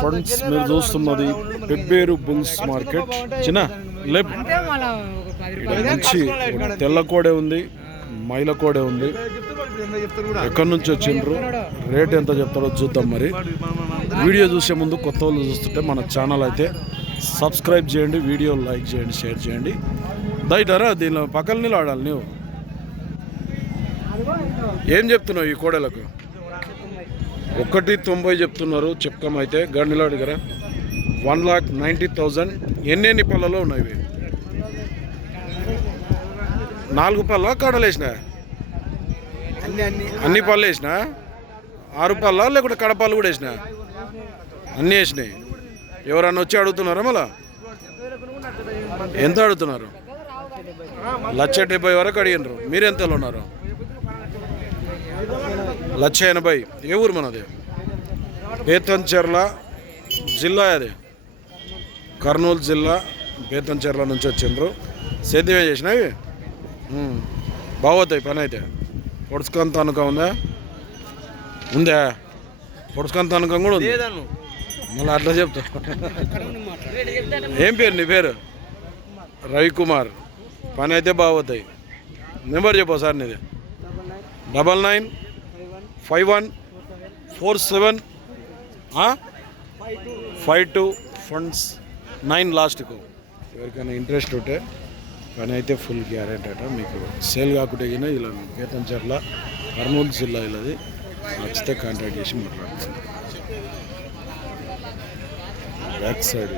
Friends మీరు చూస్తున్నది Pebbair bulls market. చిన్న లేప్ మంచి తెల్ల కోడే ఉంది మైల కోడే ఉంది. ఎక్కడి నుంచి వచ్చిండ్రు? రేట్ ఎంత చెప్తారో చూద్దాం మరి. వీడియో చూసే ముందు కొత్త వాళ్ళు చూస్తుంటే మన ఛానల్ అయితే సబ్స్క్రైబ్ చేయండి వీడియో లైక్ చేయండి షేర్ చేయండి. దయటారా దీనిలో పక్కన నిలబడాలి నువ్వు ఏం చెప్తున్నావు ఈ కోడలకు? ఒకటి తొంభై చెప్తున్నారు చెప్తాం అయితే గండిలో దగ్గర వన్ లాక్ నైంటీ థౌజండ్ ఎన్ని ఎన్ని పళ్ళలో ఉన్నాయి నాలుగు పళ్ళ కడలు వేసిన? అన్ని పళ్ళు వేసిన? ఆరు పళ్ళ లేకుంటే కడపళ్ళు కూడా వేసిన? అన్నీ వేసినాయి. ఎవరన్నా వచ్చి అడుగుతున్నారా మళ్ళా? ఎంత అడుగుతున్నారు? లక్ష డెబ్బై వరకు అడిగినారు. మీరు ఎంతలో ఉన్నారు? లక్ష ఎనభై. ఏ ఊరు మనది? బేతంచెర్ల జిల్లా అది. కర్నూలు జిల్లా బేతంచెర్ల నుంచి వచ్చిండ్రు. సేద్యమే చేసినవి బాగోతాయి పని అయితే పొడుచుకంత అనుకం ఉందా? ఉందా? పొడుచుకంత అనుకం కూడా ఉంది. మళ్ళీ అట్లా చెప్తా. ఏం పేరు నీ పేరు? రవికుమార్. పని అయితే బాగోతాయి. నెంబర్ చెప్పు సార్ నీది. Double nine five one four seven five two funds nine లాస్ట్కు ఎవరికైనా ఇంట్రెస్ట్ ఉంటే పని అయితే ఫుల్ గ్యారెంటీ అట మీకు సేల్ కాకుంటే గిన ఇలా బేతంచెర్ల కర్నూలు జిల్లా ఇలాది నచ్చితే కాంటాక్ట్ చేసి మాట్లాడుతుంది బ్యాక్ సైడ్